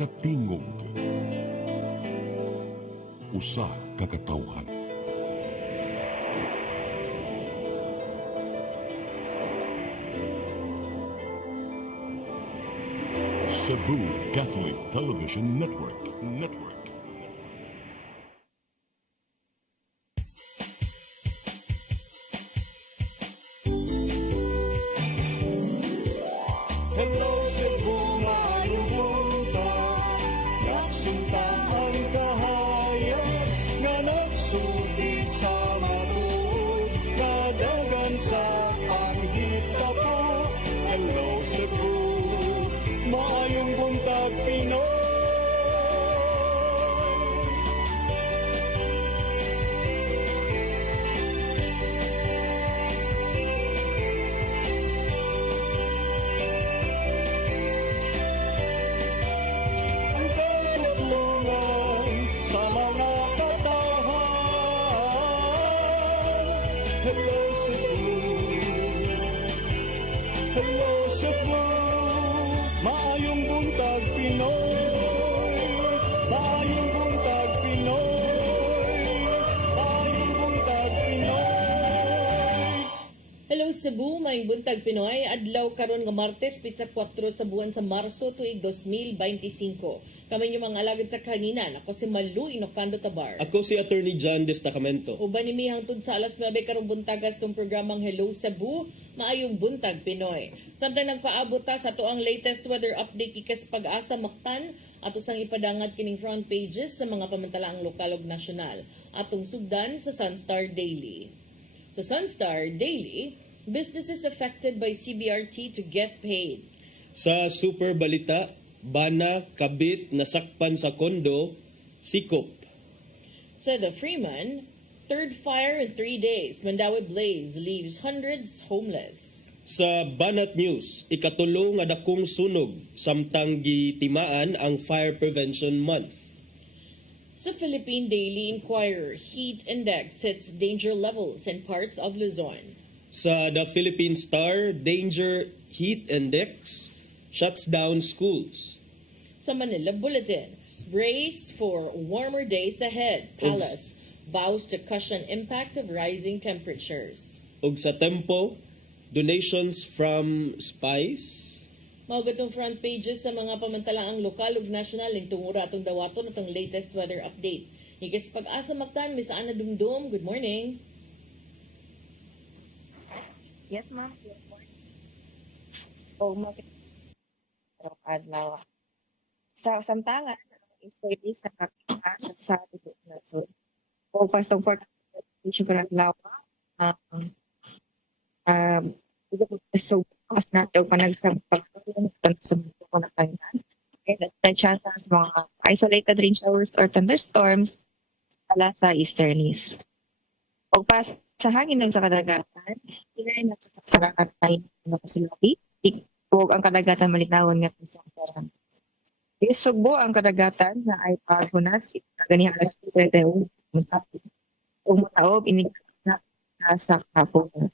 katingog. Usa ka katawhan. Cebu Catholic Television Network. Hello Cebu, maayong buntag. Nagsunta ang kahayan nga nagsulti sa matuod, kadagan sa panghita po. Hello Cebu, maayong buntag Pinoy. Ang pagtutulungan sa mga katawhan. Hello Cebu, hello Cebu, maayong buntag Pinoy, maayong buntag Pinoy, maayong buntag Pinoy. Hello Cebu, may buntag Pinoy. Adlaw karon nga Martes, pitsa 4 sa buwan sa Marso tuig 2025. Kami yung mga alagad sa kanina. Ako si Malu Inocando Tabar. Ako si Attorney John Destacamento. Uban ni mi hangtod sa alas 9 karong buntagas tong programang Hello Cebu, maayong buntag Pinoy. Samtang nagpaabot ta sa tuang latest weather update ikas pag-asa Mactan at usang ipadangat kining front pages sa mga pamantalaang lokal ug nasyonal. Atong sugdan sa Sunstar Daily. Sa Sunstar Daily, businesses affected by CBRT to get paid. Sa Super Balita, Bana, Kabit, nasakpan sa kondo, sikop. Sa The Freeman, third fire in 3 days. Mandawi blaze leaves hundreds homeless. Sa Banat News, ikatulo nga dakong sunog, samtang gitimaan ang Fire Prevention Month. Sa Philippine Daily Inquirer, heat index hits danger levels in parts of Luzon. Sa The Philippine Star, Danger Heat Index shuts down schools. Sa Manila Bulletin, brace for warmer days ahead. Palace vows to cushion impact of rising temperatures. Ug sa Tempo, donations from spies. Maugatong front pages sa mga pamantalaang lokal ug nasyonal ning tungura atong dawaton atong latest weather update. Higis pag-asa Mactan, Miss Ana Dumdum, good morning. Yes, ma'am. Good morning. O, adlaw. Sa samtangan, studies na kakita sa tibuok na so. O, pastong for issue ka adlaw. So, as natin panagsabag sa mga panagtangan. Okay, that's chance sa mga isolated rain showers or thunderstorms pala sa easterlies. O, pas sa hangin ng sa kadagatan, ingay na sa kakatay na kasilabi, huwag ang kadagatan malinawon nga sa karan. Isugbo ang kadagatan na ay pagunas, ganihan alas 31, kung mataob, inigna na sa kapunas.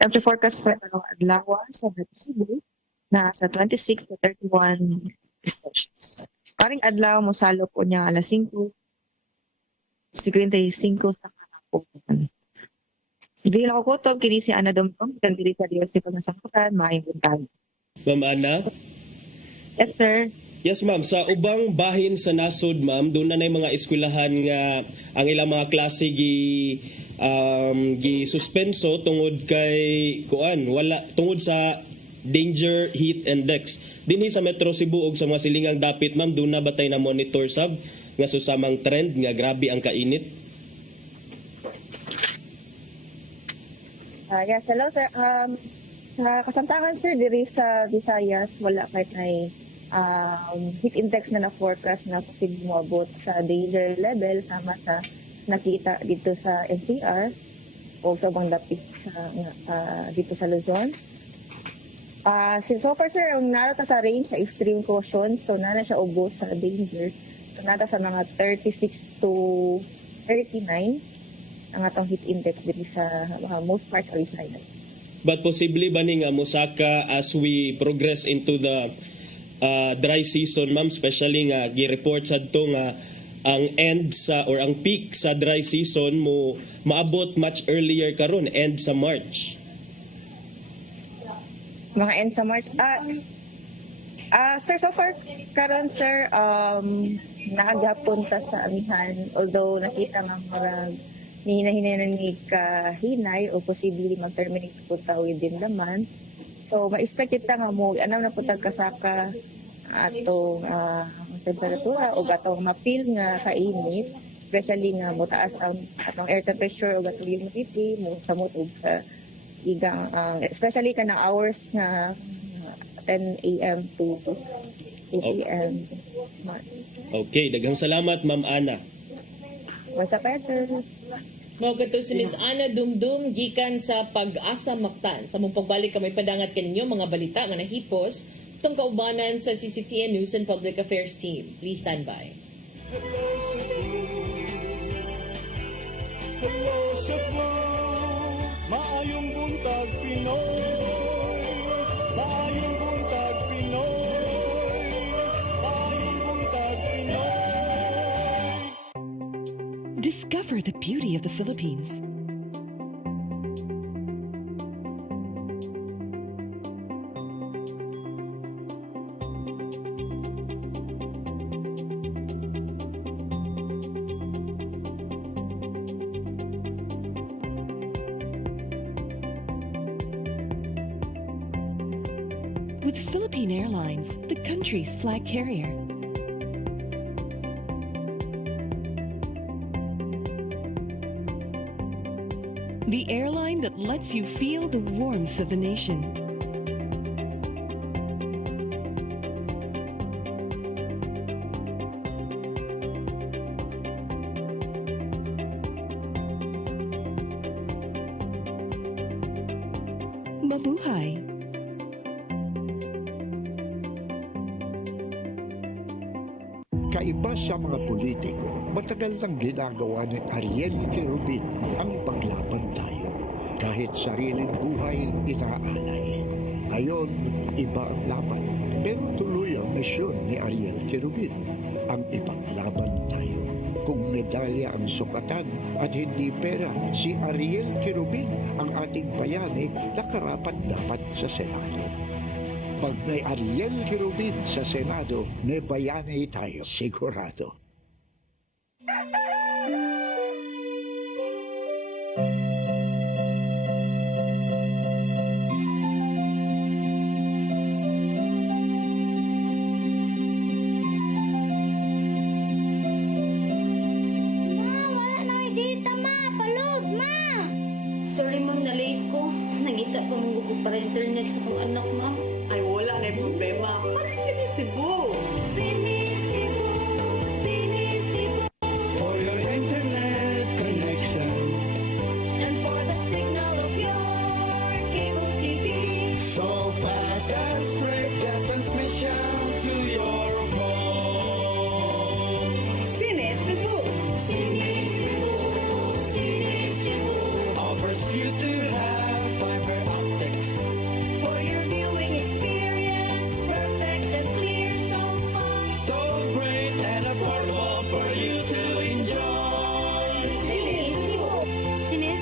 After forecast for ang adlaw sa Cebu na sa 26 to 31 Celsius. Karing adlaw mo salop po niya alas 5, 55 sa kapunan. Hindi na ako kutob, kini si Ana Dumdum, kang diri sa University of Nasangkutan, maayong buntag. Ma'am Ana? Yes, sir. Yes, ma'am. Sa ubang bahin sa nasod, ma'am, doon na mga eskwelahan nga ang ilang mga klase gi suspenso tungod kay tungod sa danger heat index. Dinhi sa Metro Cebu ug sa mga silingang dapit, ma'am, doon na batay na monitor sab nga susamang trend nga grabe ang kainit. Yes, hello, sir. Sa kasamtangan, sir, diri sa Visayas, wala kahit na heat index na na-forecast na posibleng moabot sa danger level sama sa nakita dito sa NCR o sa bang dapit sa dito sa Luzon. So far, sir, ang narata sa range sa extreme caution, so nana siya ubos sa danger. So nata sa mga 36 to 39 ang atong heat index dito sa most parts of Visayas. But possibly ba ni nga mosaka as we progress into the dry season, ma'am, especially nga gi-report sadto nga ang end sa or ang peak sa dry season mo maabot much earlier karon, end sa March. Mga end sa March. Sir, so far, karon sir, nakagapunta sa amihan. Although nakita nga marag hinahinay na ni kahinay o posibleng mag-terminate punta within the month. So, ma-expect kita nga mo, anam na punta kasaka atong temperatura o atong mapil nga kainit. Especially nga mutaas ang atong air temperature o atong humidity mo samot og igang especially ka na hours na 10 a.m. to 2 p.m. Okay, daghang salamat, Ma'am Ana. What's up, sir? Mao kato si Miss Ana Dumdum gikan sa Pag-asa Mactan. Sa mong pagbalik kami padangat kaninyo mga balita nga nahipos sa itong kaubanan sa CCTN News and Public Affairs Team. Please stand by. Hello Cebu, maayong buntag Pinoy. Maayong buntag Pinoy. Maayong buntag Pinoy. Discover the beauty of the Philippines. With Philippine Airlines, the country's flag carrier. The airline that lets you feel the warmth of the nation. Mabuhay! Kaiba sa mga politiko, matagal nang ginagawa ni Ariel Querubin ang ipaglaban tayo. Kahit sariling buhay inaalay. Ngayon, iba ang laban. Pero tuloy ang misyon ni Ariel Querubin, ang ipaglaban tayo. Kung medalya ang sukatan at hindi pera, si Ariel Querubin ang ating bayani na karapat dapat sa Senado. Pag may Ariel Querubin sa Senado, may bayani tayo, sigurado. Wala na dita ma, palod ma. Sorry ma'am, na-late ko. Nangita pa mong ko para internet sa kong anak ma'am. Ay, wala na problema. Pag sinisibo. Sinisibo, sinisibo. For your internet connection, And for the signal of your cable TV. so fast and straight the transmission to your phone. Sinisibo. Sinisibo, sinisibo. Offers you to have fiber optics. For your viewing experience, perfect and clear so fast. So great and affordable for you to enjoy. Sinisibo.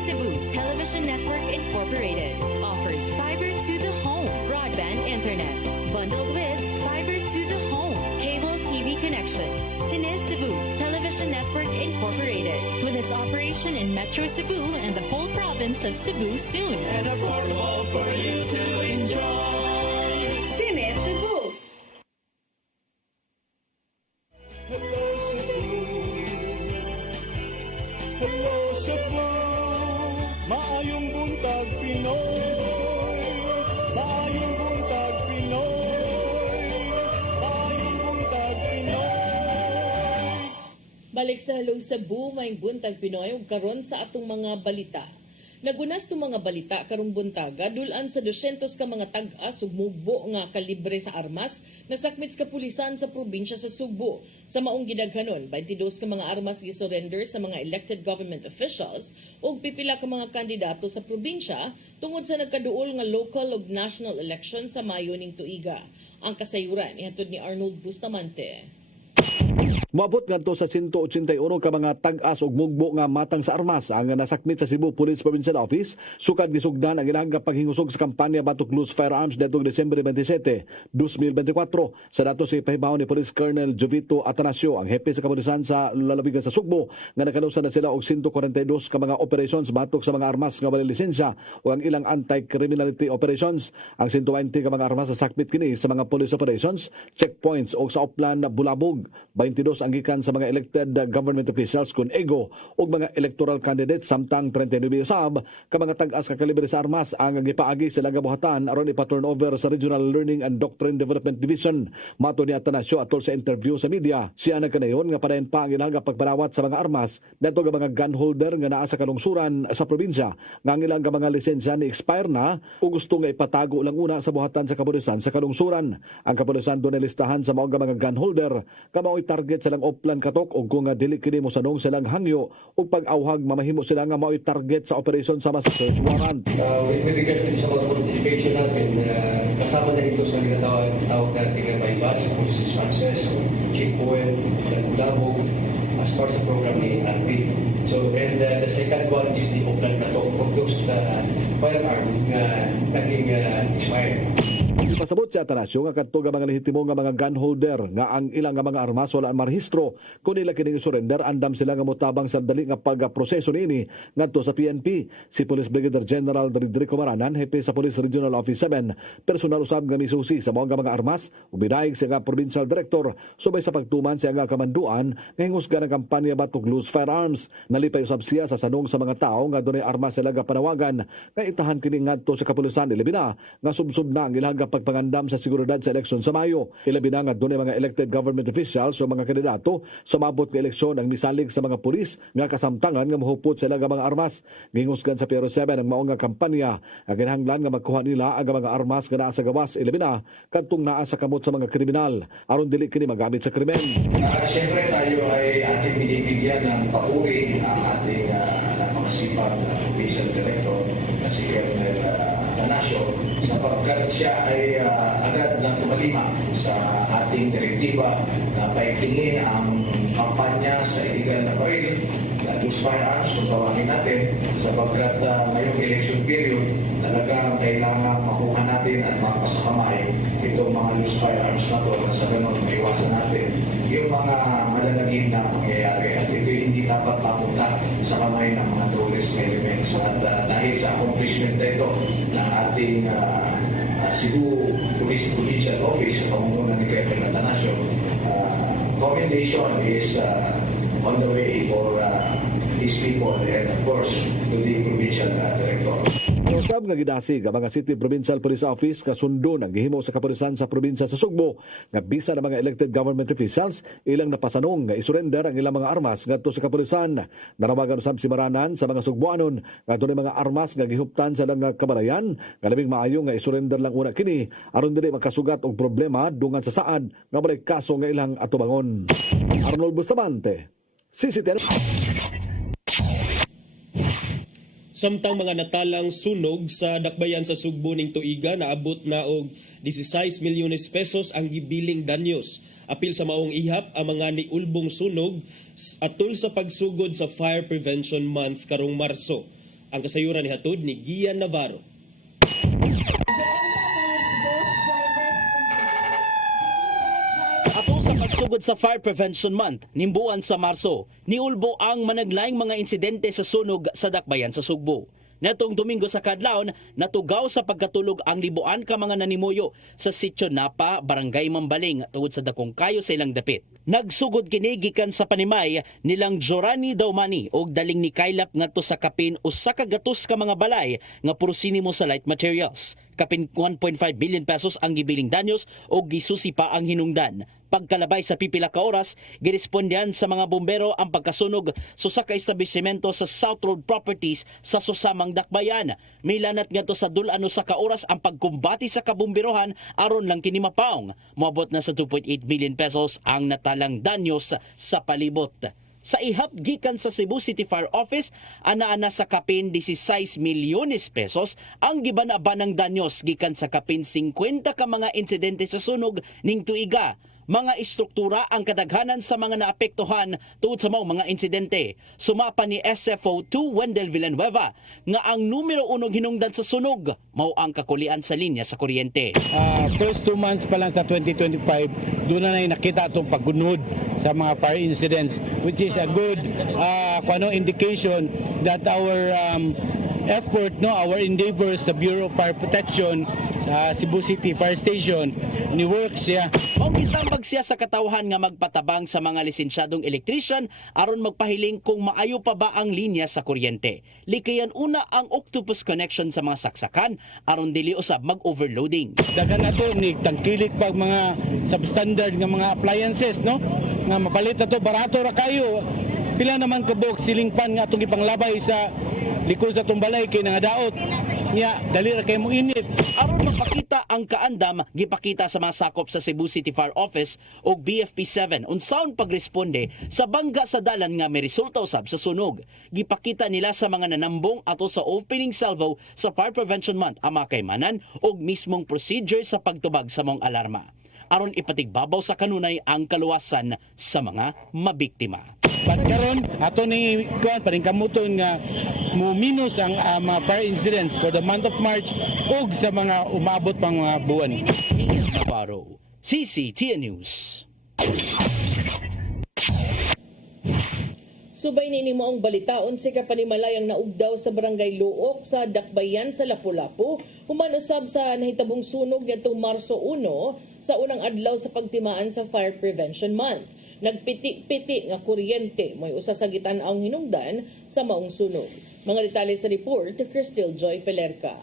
Cebu Television Network Incorporated offers fiber to the home broadband internet bundled with fiber to the home cable TV connection. Cebu Television Network Incorporated with its operation in Metro Cebu and the whole province of Cebu soon. And affordable for you to enjoy. Sinisibo. Hello Cebu. Hello Cebu. Maayong buntag Pinoy. Maayong buntag Pinoy. Maayong buntag Pinoy. Balik sa Hello Cebu, may buntag Pinoy ug karon sa atong mga balita. Nagunas tong mga balita karong buntaga dulan sa 200 ka mga tag-as ug mugbo nga kalibre sa armas nasakmit sa kapulisan sa probinsya sa Sugbo. Sa maong gidaghanon, 22 ka mga armas gisurrender sa mga elected government officials ug pipila ka mga kandidato sa probinsya tungod sa nagkaduol nga local ug national election sa Mayo ning tuiga. ang kasayuran. Ihatod ni Arnold Bustamante. Moabot ngadto sa 181 ka mga tag-as ug mugbo nga matang sa armas ang nasakmit sa Cebu Police Provincial Office sukad gisugdan ang ilang paghingusog sa kampanya batok loose firearms daytong Disyembre 27, 2024 sa datos si pahibaw ni Police Colonel Jovito Atanasio ang hepe sa kapulisan sa lalawigan sa Sugbo nga nakalusan na sila og 142 ka mga operations batok sa mga armas nga walay lisensya o ang ilang anti-criminality operations. Ang 120 ka mga armas sa sakmit kini sa mga police operations, checkpoints o sa Oplan Bulabog. 22 ang gikan sa mga elected government officials kun ego ug mga electoral candidates samtang 39 usab ka mga tag-as ka kalibre sa armas ang gipaagi sila gabuhatan aron ipa-turnover sa Regional Learning and Doctrine Development Division. Mato ni Atanasio atol sa interview sa media, siya nagkanayon nga padayon pa ang ilang pagparawat sa mga armas dato nga mga gun holder nga naa sa kalungsuran sa probinsya nga ang ilang mga lisensya ni expire na o gusto nga ipatago lang una sa buhatan sa kapulisan sa kalungsuran. Ang kapulisan doon listahan sa mga gun holder nga mao'y target silang Oplan katok o kung dili kini mo sanong silang hangyo o pag-awhag mamahimo sila nga mao'y target sa operation sa search warrant. With regards to sa mga participation natin, kasama na ito sa tinatawag natin ng bypass, police dispatches, checkpoint, Bulabog, as part sa program ni ANPI. So, and the second one is the Oplan katok of those firearm na naging expired. Ipasabot si Atanasio nga kadto nga mga lehitimo nga mga gun holder nga ang ilang nga mga armas wala marehistro kun nila kining surrender andam sila nga motabang sa dali nga pagproseso niini ngadto sa PNP. Si Police Brigadier General Rodrigo Maranan, hepe sa Police Regional Office 7, personal usab nga misusi sa mga armas ug bidayeg siya nga provincial director subay sa pagtuman siya nga kamanduan nga hingusgan ang kampanya batok loose firearms. Nalipay usab siya sa sanong sa mga tao nga dunay armas sila nga panawagan nga itahan kini ngadto sa kapulisan ilabi na nga subsub na ang ilang pagpangandam sa seguridad sa eleksyon sa Mayo. Ilabi na nga doon mga elected government officials o mga kandidato sa mabot nga eleksyon ang misalig sa mga pulis nga kasamtangan nga mahupot sila nga mga armas. Gingusgan sa Piero 7 ang maong nga kampanya ang kinahanglan nga magkuha nila ang mga armas nga naa sa gawas ilabi na kadtong naa sa kamot sa mga kriminal aron dili kini magamit sa krimen. Siyempre tayo ay ating binibigyan ng papuri ang ating napakasipag official director na si Colonel Atanasio sapagkat siya ay agad na tumalima sa ating direktiba na paigtingin ang kampanya sa illegal na baril na loose firearms kung tawagin natin sapagkat ngayong election period talagang kailangan makuha natin at mapasakamay itong mga loose firearms na to na sa ganun maiwasan natin yung mga malalagim na mangyayari at ito hindi dapat papunta sa kamay ng mga terrorist elements at dahil sa accomplishment na ito ng ating Cebu Police Provincial Office sa pamumuno ni Colonel Atanasio, commendation is on the way for these people and of course to the provincial director. Usab nga gidasig ang mga City Provincial Police Office kasundo ng gihimo sa kapulisan sa probinsya sa Sugbo nga bisa ng mga elected government officials ilang napasanong nga isurrender ang ilang mga armas ngadto sa kapulisan. Nanawagan usab si Maranan sa mga Sugboanon nga dunay mga armas nga gihuptan sa lang kabalayan nga labing maayo nga isurrender lang una kini aron dili makasugat og problema dungan sa saad nga balay kaso nga ilang atubangon. Arnold Bustamante, CCTV. Samtang mga natalang sunog sa dakbayan sa Sugbo ning tuiga naabot na og 16 milyones pesos ang gibiling danyos. Apil sa maong ihap ang mga niulbong sunog atol sa pagsugod sa Fire Prevention Month karong Marso. Ang kasayuran ni hatod ni Gian Navarro. Ato sa pagsugod sa Fire Prevention Month, nimbuan sa Marso, niulbo ang managlaing mga insidente sa sunog sa dakbayan sa Sugbo. Netong Domingo sa kadlawon, natugaw sa pagkatulog ang libuan ka mga nanimuyo sa Sitio Napa, Barangay Mambaling tungod sa dakong kayo sa ilang dapit. Nagsugod kini gikan sa panimay nilang Jorani Daumani og daling ni kaylap ngadto sa kapin usa ka gatos ka mga balay nga puro sinimo sa light materials. Kapin 1.5 billion pesos ang gibiling danyos og gisusi pa ang hinungdan. Pagkalabay sa pipila ka oras, girespondihan sa mga bombero ang pagkasunog sa usa ka establishmento sa South Road Properties sa Susamang Dakbayan. Milanat ngadto sa dul-ano sa ka oras ang pagkumbati sa kabomberohan aron lang kini mapaong. Moabot na sa 2.8 billion pesos ang natalang danyos sa palibot. Sa ihap gikan sa Cebu City Fire Office, ana sa kapin 16 milyones pesos ang gibanaba ng danyos gikan sa kapin 50 ka mga insidente sa sunog ning tuiga. Mga istruktura ang kadaghanan sa mga naapektuhan tungod sa mga insidente. Sumapa ni SFO2 Wendell Villanueva nga ang numero 1 hinungdan sa sunog mao ang kakulian sa linya sa kuryente. First 2 months pa lang sa 2025, doon na nakita itong paggunod sa mga fire incidents, which is a good indication that our effort, our endeavors sa Bureau of Fire Protection sa Cebu City Fire Station ni works siya. O gitambag siya sa katawhan nga magpatabang sa mga lisensyadong electrician aron magpahiling kung maayo pa ba ang linya sa kuryente. Likayan una ang octopus connection sa mga saksakan aron dili usab mag-overloading. Dagan nato ni tangkilik pag mga substandard nga mga appliances, no? Nga mapalit ato barato ra kayo. Pila naman kabok ceiling fan nga atong ipanglabay sa likod sa tumbalay kay nangadaot niya dali ra kay mo init. Aron mapakita ang kaandam, gipakita sa mga sakop sa Cebu City Fire Office o BFP7 unsaon pagresponde sa bangga sa dalan nga may resulta usab sa sunog. Gipakita nila sa mga nanambong ato sa opening salvo sa Fire Prevention Month ang mga kaymanan o mismong procedure sa pagtubag sa mga alarma. Aron ipatigbabaw sa kanunay ang kaluwasan sa mga mabiktima. But karon ato ni kuan pa rin kamuton nga mo minus ang mga fire incidents for the month of March ug sa mga umabot pang mga buwan. Navarro, CCTN News. Subay ni moong balitaon si kapanimalayang naugdaw sa barangay Luok sa Dakbayan sa Lapu-Lapu human usab sa nahitabong sunog nitong Marso 1 sa unang adlaw sa pagtimaan sa Fire Prevention Month. Nagpiti-piti nga kuryente may usa sa gitan-awng hinungdan sa maong sunog. Mga detalye sa report Crystal Joy Felerca.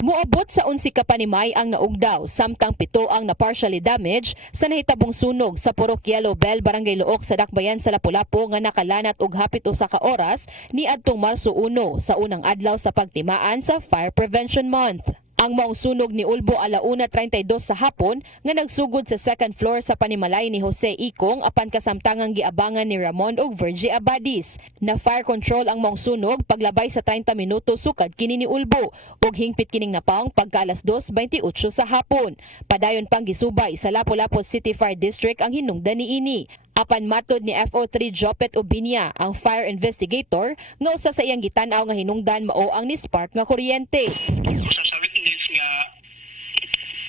Muabot sa 11 ka panimay ang naugdaw, samtang 7 ang na-partially damage sa nahitabong sunog sa Purok Yellow Bell, Barangay Luok sa Dakbayan sa Lapu-Lapu nga nakalanat og hapit usa ka oras ni adtong Marso 1 sa unang adlaw sa pagtimaan sa Fire Prevention Month. Ang maong sunog ni Ulbo 1:32 sa hapon nga nagsugod sa second floor sa panimalay ni Jose Ikong apan kasamtangang giabangan ni Ramon ug Virgie Abadis. Na fire control ang maong sunog paglabay sa 30 minuto sukad kini ni Ulbo ug hingpit kining napaong pagka 2:28 sa hapon. Padayon pang gisubay sa Lapu-Lapu City Fire District ang hinungdan niini. Apan matod ni FO3 Jopet Ubinia, ang fire investigator, nga usa sa iyang gitan-aw nga hinungdan mao ang ni-spark nga kuryente. Sa witness nga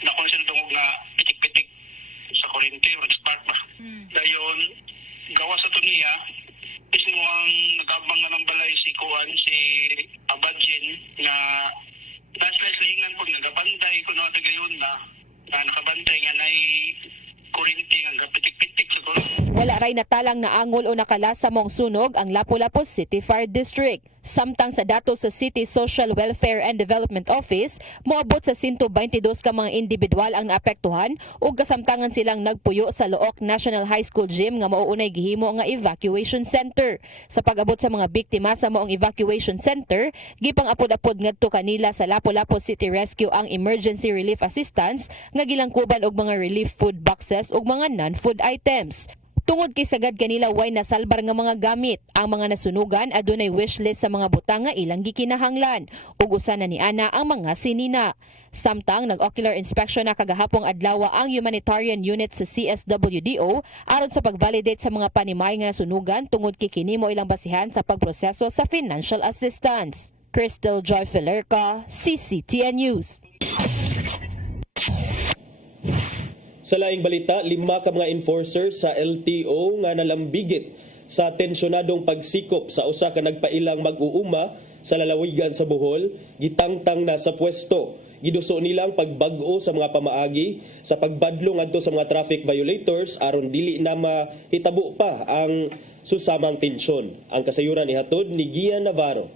nakonsentong nga pitik-pitik sa kuryente o spark ba. Dayon gawa sa to niya ismo ang nag-abang nga ng balay si Kuan si Abadjin na naslaslingan pag nagabantay kuno ato gayon na nakabantay nga nay kuryente nga pitik-pitik sa kuno. Wala ray natalang naangol o nakalas sa mong sunog ang Lapu-Lapu City Fire District. Samtang sa datos sa City Social Welfare and Development Office, moabot sa 122 ka mga individual ang naapektuhan ug kasamtangan silang nagpuyo sa Luok National High School Gym nga mauunay gihimo nga evacuation center. Sa pag-abot sa mga biktima sa maong evacuation center, gipang apod-apod ngadto kanila sa Lapu-Lapu City Rescue ang emergency relief assistance nga gilangkuban og mga relief food boxes ug mga non-food items. Tungod kay sagad kanila way nasalbar nga mga gamit, ang mga nasunugan adunay wishlist sa mga butang nga ilang gikinahanglan ug usa na ni ana ang mga sinina. Samtang nag-ocular inspection na kagahapong adlaw ang humanitarian unit sa CSWDO aron sa pag-validate sa mga panimay nga nasunugan tungod kay kini mo ilang basihan sa pagproseso sa financial assistance. Crystal Joy Felerca, CCTN News. Sa laing balita, 5 ka mga enforcer sa LTO nga nalambigit sa tensyonadong pagsikop sa usa ka nagpailang mag-uuma sa lalawigan sa Bohol, gitangtang na sa pwesto. Giduso nilang pagbag-o sa mga pamaagi sa pagbadlo ngadto sa mga traffic violators aron dili na mahitabo pa ang susamang tensyon. Ang kasayuran ihatod ni Gian Navarro.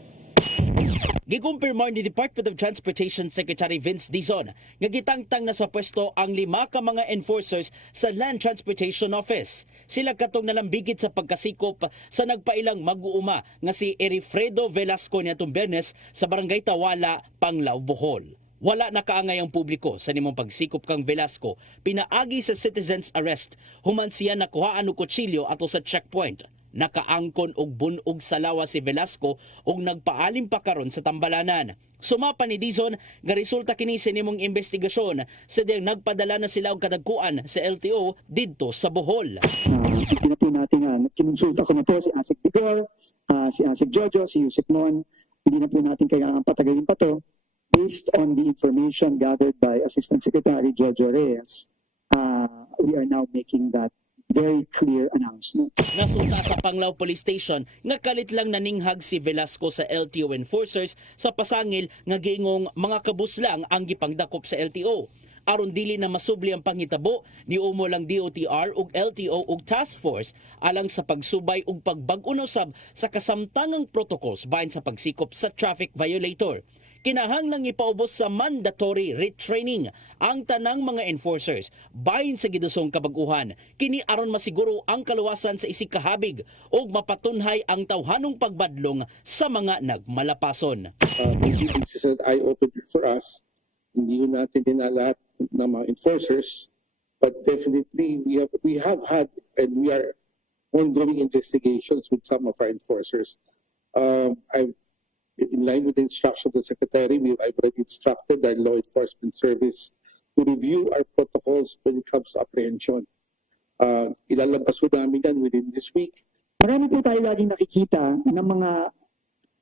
Gikumpirmar ni Department of Transportation Secretary Vince Dizon nga gitangtang na sa pwesto ang 5 ka mga enforcers sa Land Transportation Office. Sila katong nalambigit sa pagkasikop sa nagpailang mag-uuma nga si Erifredo Velasco niadtong Biyernes sa Barangay Tawala, Panglao, Bohol. Wala nakaangay ang publiko sa nimong pagsikop kang Velasco. Pinaagi sa citizen's arrest human siya nakuhaan og kutsilyo ato sa checkpoint. Nakaangkon og bunog sa lawas si Velasco ug nagpaalim pa karon sa tambalanan. Sumapa ni Dizon nga resulta kini sa nimong investigasyon sa diyang nagpadala na sila og kadagkuan sa LTO didto sa Bohol. Hindi na po natin, kinonsulta ko na po si Asik Tigor, si Asik Jojo, si Yusip Noon. Hindi na po natin kailangan patagalin pa to. Based on the information gathered by Assistant Secretary Jojo Reyes, we are now making that very clear announcement. Nasulta sa Panglao Police Station nga kalit lang naninghag si Velasco sa LTO enforcers sa pasangil nga giingong mga kabus lang ang gipangdakop sa LTO. Aron dili na masubli ang panghitabo, niumo lang DOTR ug LTO ug task force alang sa pagsubay ug pagbag-o usab sa kasamtangang protocols bahin sa pagsikop sa traffic violator. Kinahanglang ipaubos sa mandatory retraining ang tanang mga enforcers bahin sa gidusong kabag-uhan. Kini aron masiguro ang kaluwasan sa isikahabig ug mapatunhay ang tawhanong pagbadlong sa mga nagmalapason. This is an eye-opener for us. Hindi natin dinalahat ng mga enforcers, but definitely we have had and we are ongoing investigations with some of our enforcers. In line with the instruction of the Secretary, I've already instructed our law enforcement service to review our protocols when it comes to apprehension. Ilalabas ko namin yan within this week. Marami po tayo laging nakikita ng mga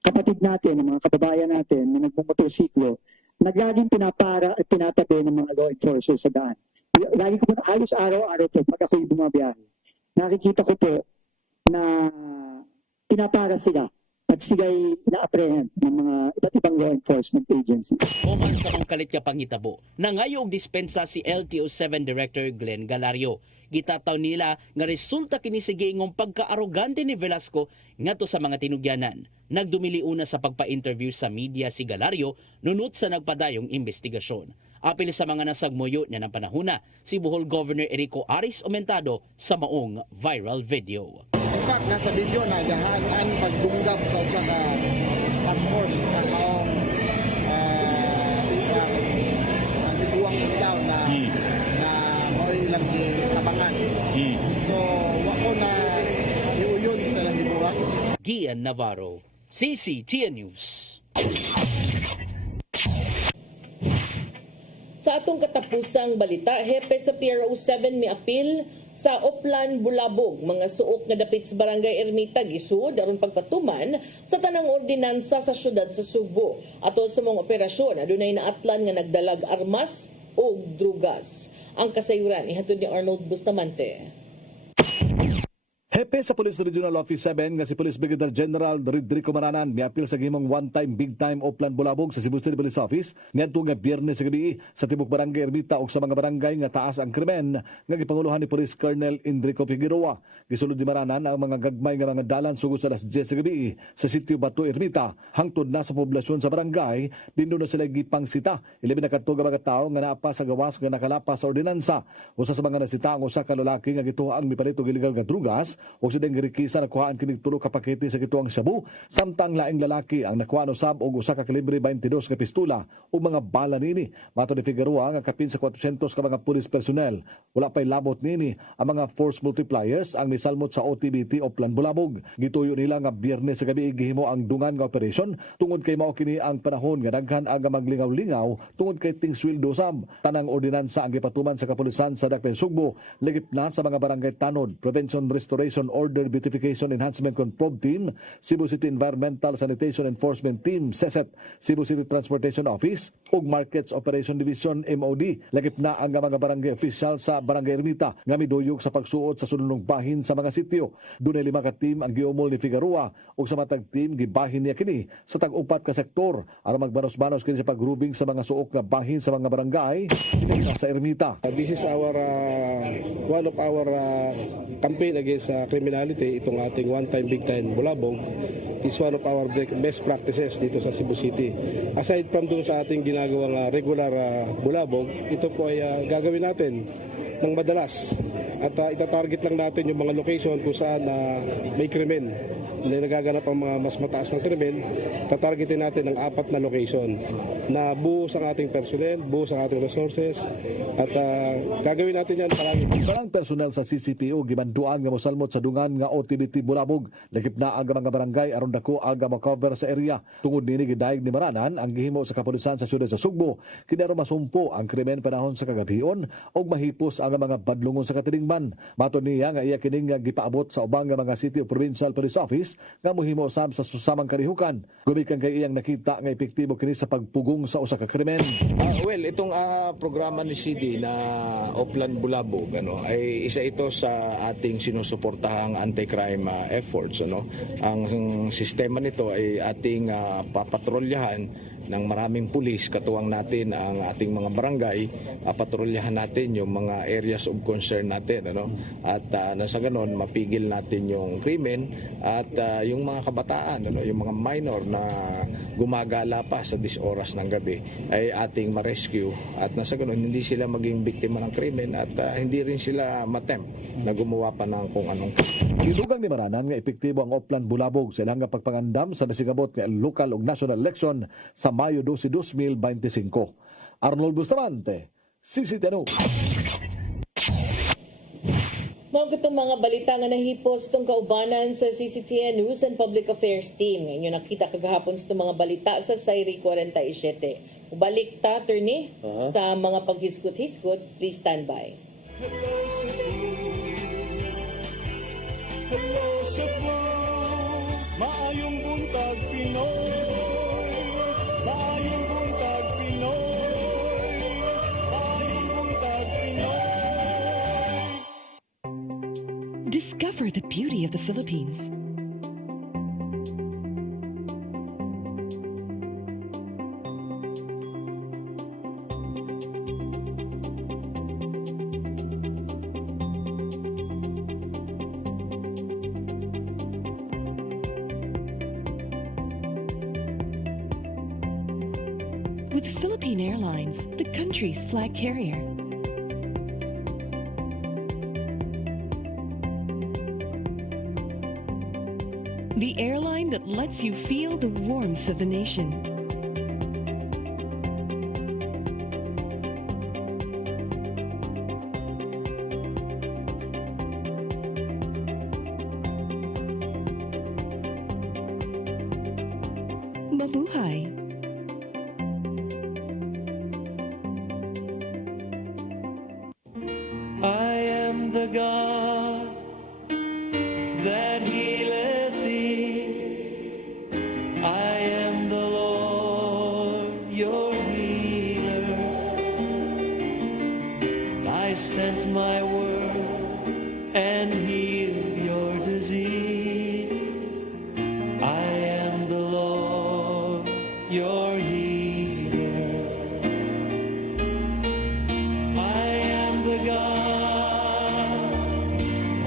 kapatid natin, ng mga kababayan natin na nagmumotorsiklo, naglaging pinapara at tinatabi ng mga law enforcers sa daan. Lagi ko po halos araw-araw po pag ako'y bumabiyahe. Nakikita ko po na pinapara sila at sila'y ina-apprehend ng mga iba't ibang law enforcement agencies. Human sa kong kalit ka pangitabo, nangayong dispensa si LTO 7 Director Glenn Galario. Gitataw nila nga resulta kini sa giingong pagka-arogante ni Velasco ngadto sa mga tinugyanan. Nagdumili una sa pagpa-interview sa media si Galario nunot sa nagpadayong investigasyon. Apil sa mga nasagmuyo niya ng panahuna, si Bohol Governor Erico Aris Aumentado sa maong viral video. In fact, nasa video na gahaan pagdunggab sa usa ka task force na maong buwang daw na oil lang si tabangan. So, wako na iuyon sa lang dibuhat. Gian Navarro, CCTN News. Sa atong katapusang balita, hepe sa PRO 7 miapil sa Oplan, Bulabog, mga suok nga dapit sa Barangay Ermita gisud aron pagpatuman sa tanang ordinansa sa syudad sa Subo. Atol sa mga operasyon, adunay naatlan nga nagdalag armas o drugas. Ang kasayuran ihatod ni Arnold Bustamante. Hepe sa Police Regional Office 7 nga si Police Brigadier General Rodrigo Maranan miapil sa gihimong one-time big-time Oplan Bulabog sa Cebu City Police Office ngadto nga Biyernes sa gabi sa tibok Barangay Ermita ug sa mga barangay nga taas ang krimen nga gipanguluhan ni Police Colonel Enrico Figueroa. Gisulod ni Maranan ang mga gagmay nga mga dalan sugod sa alas 10 sa gabi sa sitio Bato Ermita hangtod na sa poblasyon sa barangay dindo na sila gipangsita. Ilabi na kadto mga tawo nga naapa sa gawas nga nakalapas sa ordinansa. Usa sa mga nasita ang usa ka lalaki nga gituhaan mipalit og illegal nga drugas o sa deng rikisa nakuhaan kining tulo ka pakete sa gituang Cebu samtang laing lalaki ang nakuhaan usab og usa ka kalibre 22 nga pistola o mga bala nini. Mato ni Figueroa nga kapin sa 400 ka mga police personnel. Wala pay labot nini ang mga force multipliers ang misalmot sa OTBT o Plan Bulabog. Gituyo nila nga Biyernes sa gabi gihimo ang dungan nga operasyon tungod kay mao kini ang panahon nga daghan aga maglingaw-lingaw tungod kay tingsweldo sab. Tanang ordinansa ang gipatuman sa kapulisan sa Dakpen Sugbo ligip na sa mga barangay tanod, Prevention Restoration Order Beautification Enhancement Control Team, Cebu City Environmental Sanitation Enforcement Team, CESET, Cebu City Transportation Office, ug Markets Operation Division MOD. Lagip na ang mga barangay official sa Barangay Ermita nga miduyog sa pagsuot sa sununong bahin sa mga sitio. Dunay 5 ka team ang giumol ni Figueroa ug sa matag team gibahin niya kini sa tag-upat ka sektor aron magbanos-banos kini sa pag-grouping sa mga suok nga bahin sa mga barangay sa Ermita. This is our one of our campaign against criminality. Itong ating one-time big-time Bulabog is one of our best practices dito sa Cebu City. Aside from dun sa ating ginagawang regular Bulabog, ito po ay gagawin natin ng madalas at itatarget lang natin yung mga location kung saan may krimen. Hindi nagaganap ang mga mas mataas ng krimen, tatargetin natin ang 4 na location na buhos ang ating personnel, buhos ang ating resources, at gagawin natin yan palagi. Parang personel sa CCPO gimanduan nga mosalmot sa dungan nga OTBT Bulabog, lakip na ang mga barangay aron dako aga makover sa area. Tungod nini gidayeg ni Maranan ang gihimo sa kapulisan sa siyudad sa Sugbo, kinaro masumpo ang krimen panahon sa kagabion og mahipos ang mga badlungon sa katilingban. Matud niya nga iya kining gipaabot sa ubang nga mga city o provincial police office nga mohimo usab sa susamang kalihukan. Gumikan kay iyang nakita nga epektibo kini sa pagpugong sa usa ka krimen. Well, itong programa ni CD na Oplan Bulabog ay isa ito sa ating sinusuportahang anti-crime efforts. Ang sistema nito ay ating papatrolyahan ng maraming pulis, katuwang natin ang ating mga barangay, patrolyahan natin yung mga areas of concern natin. At nasa ganon, mapigil natin yung krimen at yung mga kabataan, yung mga minor na gumagala pa sa 10 oras ng gabi ay ating ma-rescue at nasa ganon, hindi sila maging biktima ng krimen at hindi rin sila matempt na gumawa pa ng kung anong. Gidugang ni Maranan nga epektibo ang Oplan Bulabog sa ilang pagpangandam sa nasigabot nga local ug national election sa Mayo 12, 2025. Arnold Bustamante, CCTV. Mga itong mga balita nga nahipos itong kaubanan sa CCTN News and Public Affairs Team. Inyo nakita kagahapon sa mga balita sa Sayri 47. Ubalik ta, attorney, sa mga paghiskot-hiskot. Please stand by. Hello Cebu, maayong buntag Pinoy. Maayong buntag Pinoy. Maayong buntag Pinoy. Discover the beauty of the Philippines. With Philippine Airlines, the country's flag carrier. The airline that lets you feel the warmth of the nation. Mabuhay. I am the God that healeth thee. I am the Lord, your healer. I sent my word and healed your disease. I am the Lord, your healer. I am the God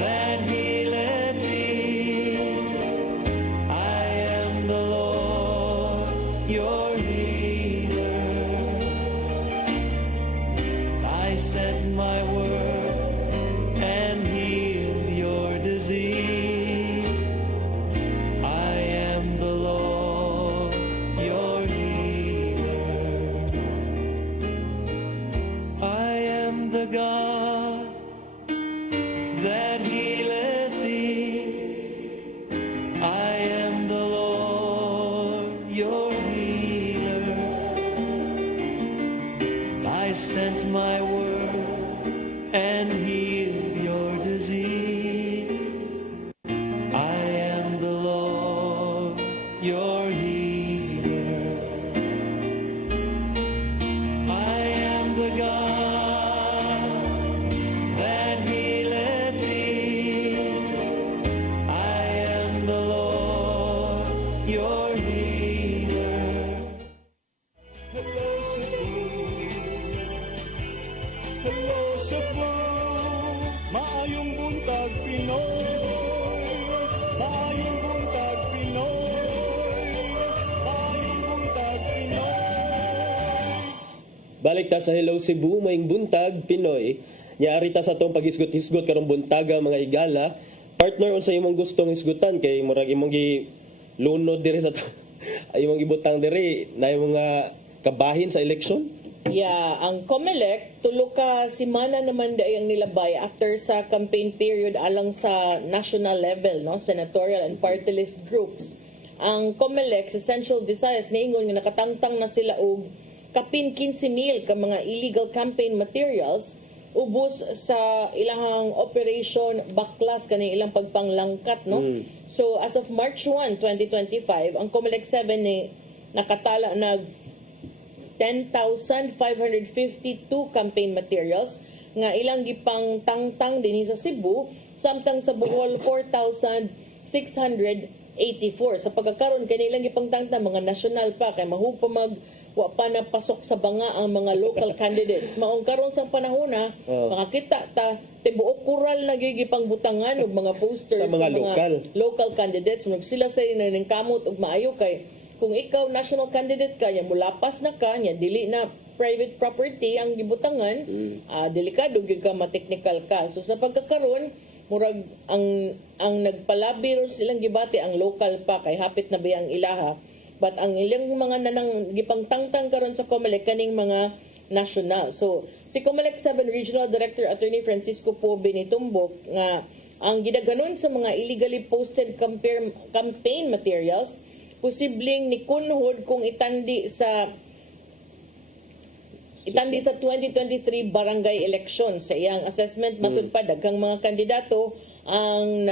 that healeth thee. I am the Lord, your healer. I sent my word and healed your disease. I am the Lord, your healer. I am the God that healeth thee. I am the Lord, your healer. I sent my word and healed your disease. I am the Lord, your healer. I am the God that healeth thee. I am the Lord, your healer. Hello Cebu, hello Cebu, maayong buntag Pinoy. Maayong buntag Pinoy. Maayong buntag Pinoy. Balik ta sa Hello Cebu, maing buntag Pinoy. Nya arita sa tong pag-isgot-hisgot karong buntaga mga higala, partner unsa imong gustong isgutan kay murag imong gi lunod diri sa imong gibutang diri na yung mga kabahin sa eleksyon. Yeah, ang COMELEC, tulo ka simana naman day ang nilabay after sa campaign period alang sa national level, no, senatorial and party list groups. Ang COMELEC sa Central Visayas niingon nga nakatangtang na sila og kapin 15,000 ka mga illegal campaign materials ubos sa ilahang operation baklas kani ilang pagpanglangkat, no. So as of March 1, 2025, ang COMELEC 7 ni nakatala nag 10,552 campaign materials nga ilang gipang tangtang dinhi sa Cebu, samtang sa Bohol 4,684. Sa pagkakaroon kanilang gipang tangtang mga national pa kay mahug pa wa pa na pasok sa banga ang mga local candidates. Maong karon sa panahon na makakita ta tibuok kural na gigipang butangan og mga posters Sa mga local candidates. Mag sila sa ning kamot og maayo kay kung ikaw national candidate ka, nya mulapas na ka, nya dili na private property ang gibutangan, delikado gyud ka ma-technical ka. So sa pagkakaroon, murag ang nagpalabi ron silang gibati ang local pa kay hapit na ba ang ilaha. But ang ilang mga nanang gipangtangtang karon sa COMELEC kaning mga national. So si COMELEC 7 Regional Director Attorney Francisco Pobe ni tumbok nga ang gidaganon sa mga illegally posted campaign materials posibleng ni kunhod kung itandi sa 2023 barangay election. Sa iyang assessment matud pa daghang mga kandidato ang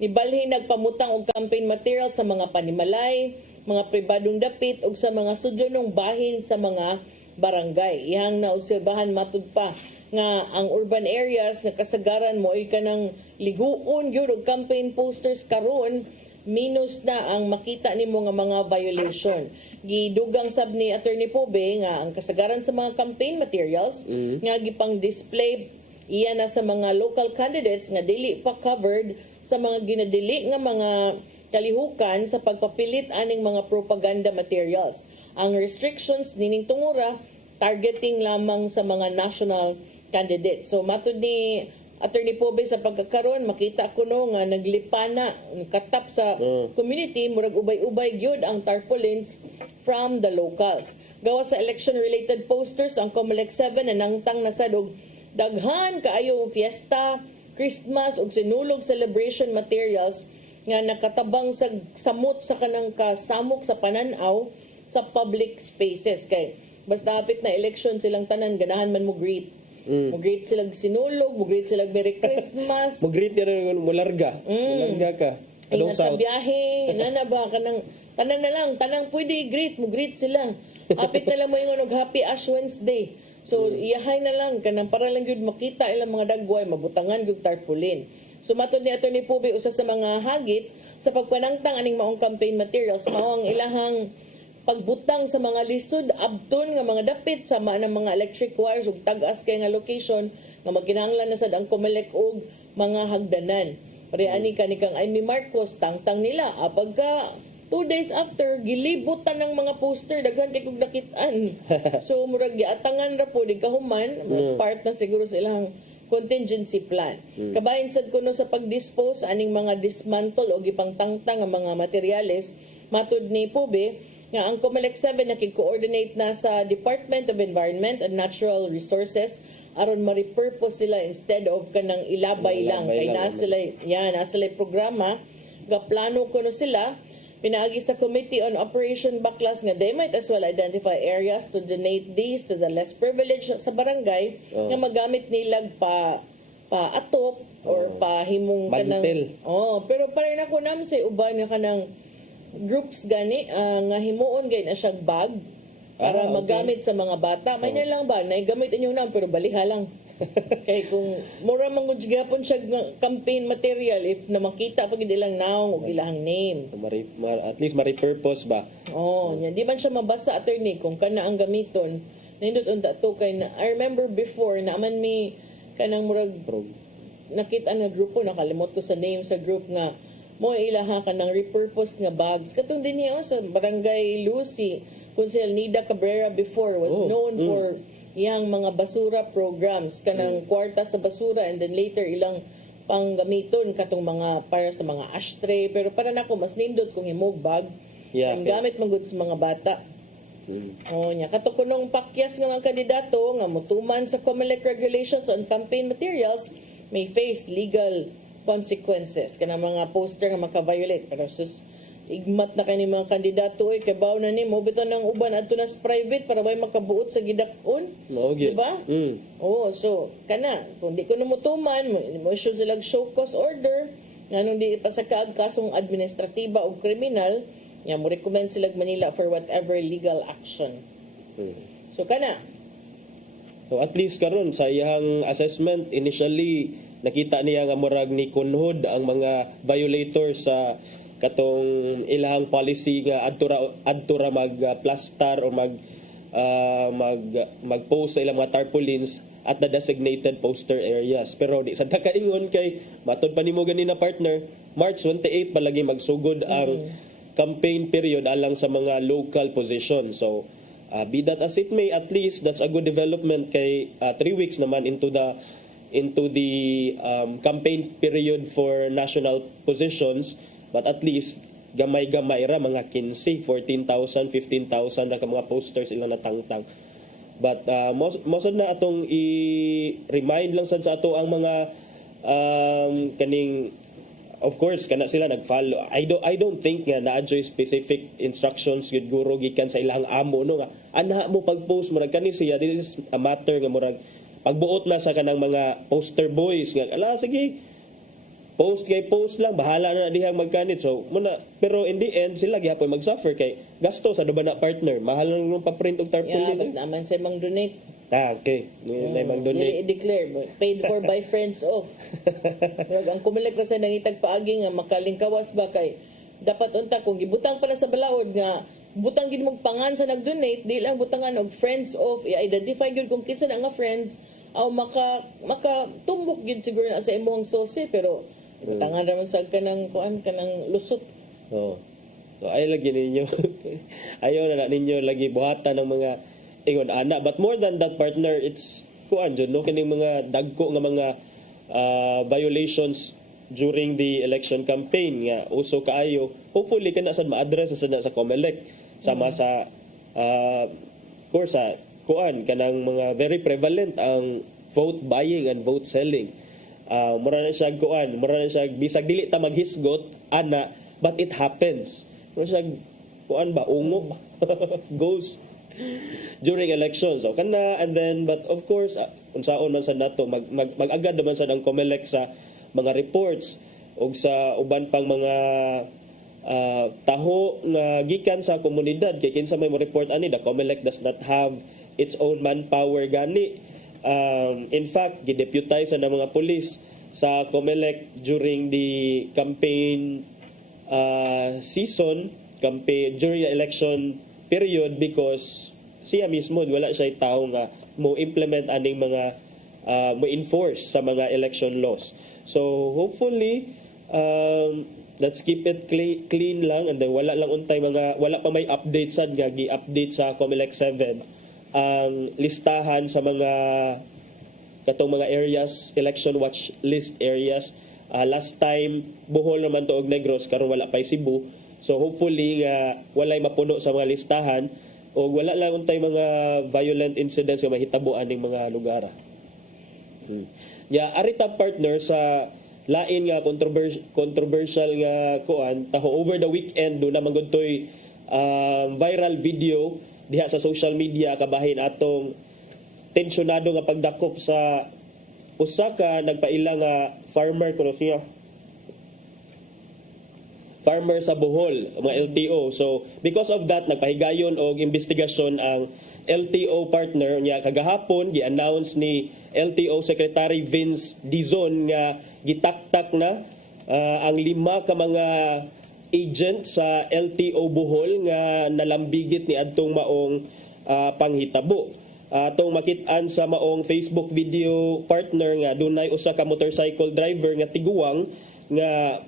nibalhin nagpamutang og campaign material sa mga panimalay, mga pribadong dapit ug sa mga sudlonong bahin sa mga barangay. Iyang naobserbahan matud pa nga ang urban areas nga kasagaran mo ay kanang liguon gyud og campaign posters karon minus na ang makita nimo nga mga violation. Gidugang sab ni Attorney Pobe nga ang kasagaran sa mga campaign materials nga gipang display iya na sa mga local candidates nga dili pa covered sa mga ginadili nga mga kalihukan sa pagpapilit aning mga propaganda materials. Ang restrictions nining tungura targeting lamang sa mga national candidates. So matud ni Attorney Pobe sa pagkakaroon, makita ko no nga naglipana, katap sa community, murag ubay-ubay gyud ang tarpaulins from the locals. Gawa sa election-related posters, ang COMELEC 7 na nangtang nasadog daghan kaayo fiesta, Christmas ug sinulog celebration materials nga nakatabang sa samot sa kanang kasamok sa pananaw sa public spaces. Kay basta hapit na election silang tanan ganahan man mo greet. Mo-greet silang sinulog, mo-greet silang Merry Christmas. Mo-greet ka rin mo larga. Larga ka. Ingat sa biyahe, nana ba kanang tanan na lang, tanang pwede i-greet, mo-greet sila. Hapit na lang mo yung Happy Ash Wednesday. So iyahay na lang kanang para lang gyud makita ilang mga dagway mabutangan gyud tarpaulin. So matod ni Attorney Pobe usa sa mga hagit sa pagpanangtang aning maong campaign materials mao ang ilahang pagbutang sa mga lisod abton nga mga dapit sama ng mga electric wires ug tag-as kay nga location nga magkinahanglan na sad ang COMELEC og mga hagdanan. Pare ani kanikang Amy Marcos tangtang nila pagka 2 days after gilibutan ng mga poster daghan kay kog nakitaan. So murag giatangan ra po di kahuman part na siguro sa ilang contingency plan. Kabahin sad kuno sa pagdispose aning mga dismantle o gipangtangtang nga mga materyales matud ni Pobe nga ang COMELEC 7 nakig-coordinate na sa Department of Environment and Natural Resources aron ma-repurpose sila instead of kanang ilabay lang kay nasa sila programa ga plano kuno sila pinaagi sa Committee on Operation Baklas nga they might as well identify areas to donate these to the less privileged sa barangay nga magamit nilag pa atop or pa himong kanang pero pare na ko nam sa uban nga kanang groups gani nga himuon gay na siyang bag para magamit sa mga bata. May niya lang ba na gamit inyong nam pero baliha lang. Kay kung mura mangud gyapon siya campaign material if na makita pag ilang naong og ilahang name. At least ma-repurpose ba? Nya di man siya mabasa attorney kung kana ang gamiton. Nindot unta to kay na I remember before na man mi kanang murag nakita na grupo nakalimot ko sa name sa group nga mo ilaha ka ng repurpose nga bags. Katong din niya sa Barangay Lucy, Consel Nida Cabrera before was known for yang mga basura programs kanang kwarta sa basura, and then later ilang panggamiton katong mga para sa mga ashtray, pero para nako mas nindot kung himog bag ang gamit man gud sa mga bata. O nya katukunong pakyas nga mga kandidato nga mutuman sa COMELEC regulations on campaign materials may face legal consequences kanang mga poster nga maka-violate. Pero sus, igmat na kay ni mga kandidato kay baw na nimo bitaw nang uban adto na sa private para may makabuot sa gidakon. Diba? Oo, so kana kung di ko namutuman mo issue sila show cause order nganong di pa sa kaag kasong administratiba o kriminal, nya mo recommend sila Manila for whatever legal action. So kana. So at least karon sa iyang assessment initially nakita niya nga murag ni kunhod ang mga violators sa katong ilahang policy nga adto ra mag-plaster o mag-post sa ilang mga tarpaulins at the designated poster areas. Pero di sa kaingon kay matod pa nimo ganina partner, March 28 palagi magsugod ang campaign period alang sa mga local position. So be that as it may, at least that's a good development kay 3 weeks naman into the campaign period for national positions. But at least, gamay-gamay ra, mga 15, 14,000, 15,000 na ka mga posters ilang natangtang. But most na atong i-remind lang sad sa ato ang mga kaning, of course, kana sila nag-follow. I don't think nga na-adjoy specific instructions gid guro gikan sa ilang amo no nga ana mo pag-post murag kani siya, this is a matter nga murag pagbuot na sa kanang mga poster boys nga ala sige post lang, bahala na dihang magkanit. So, muna, pero in the end, sila gihapon mag-suffer kay gasto sa duba na partner. Mahal lang yung paprint og tarpaulin. But naman sa mang donate. Okay. May mang donate. I-declare, paid for by friends of. Pero ang COMELEC kasi nangitag paagi nga makalingkawas ba kay dapat unta kung gibutang pala sa balaod nga butang gid mong pangan sa nag-donate, di lang butangan og friends of, i-identify gyud kung kinsa na nga friends aw maka tumbok gyud siguro na sa imong sose, pero tangan naman sa kanang lusot. So ay lagi ninyo ayaw na ninyo lagi buhatan ng mga ingon ana. But more than that partner, it's jud no kining mga dagko nga mga violations during the election campaign nga uso kaayo. Hopefully kana sad ma-address sa COMELEC sama sa course sa kanang mga very prevalent ang vote buying and vote selling. Mura na siya bisag dili ta maghisgot ana, but it happens. Mura siya ungo ghost during elections. So kana, and then but of course unsaon man sa nato mag-agad naman sa ang COMELEC sa mga reports og sa uban pang mga taho nga gikan sa komunidad kay kinsa may mo report ani, the COMELEC does not have its own manpower gani. In fact, gideputize na mga pulis sa COMELEC during the campaign season, during the election period, because siya mismo wala siya tao nga mo implement aning mga mo enforce sa mga election laws. So hopefully let's keep it clean lang, and then wala pa may update sad nga gi-update sa COMELEC 7 ang listahan sa mga katong mga areas, election watch list areas. Last time Bohol naman to og Negros, karon wala pay Cebu. So hopefully nga walay mapuno sa mga listahan o wala lang untay mga violent incidents nga mahitabo aning mga lugar. Arita partner sa lain nga controversial nga taho over the weekend do na magudtoy viral video diha sa social media kabahin atong tensyonado nga pagdakop sa usa ka nagpaila nga farmer sa Bohol, mga LTO. So because of that nagpahigayon og investigasyon ang LTO partner niya. Kagahapon gi-announce ni LTO Secretary Vince Dizon nga gitaktak na ang 5 ka mga agent sa LTO Bohol nga nalambigit ni adtong maong panghitabo. Atong makitaan sa maong Facebook video partner nga dunay usa ka motorcycle driver nga tiguang nga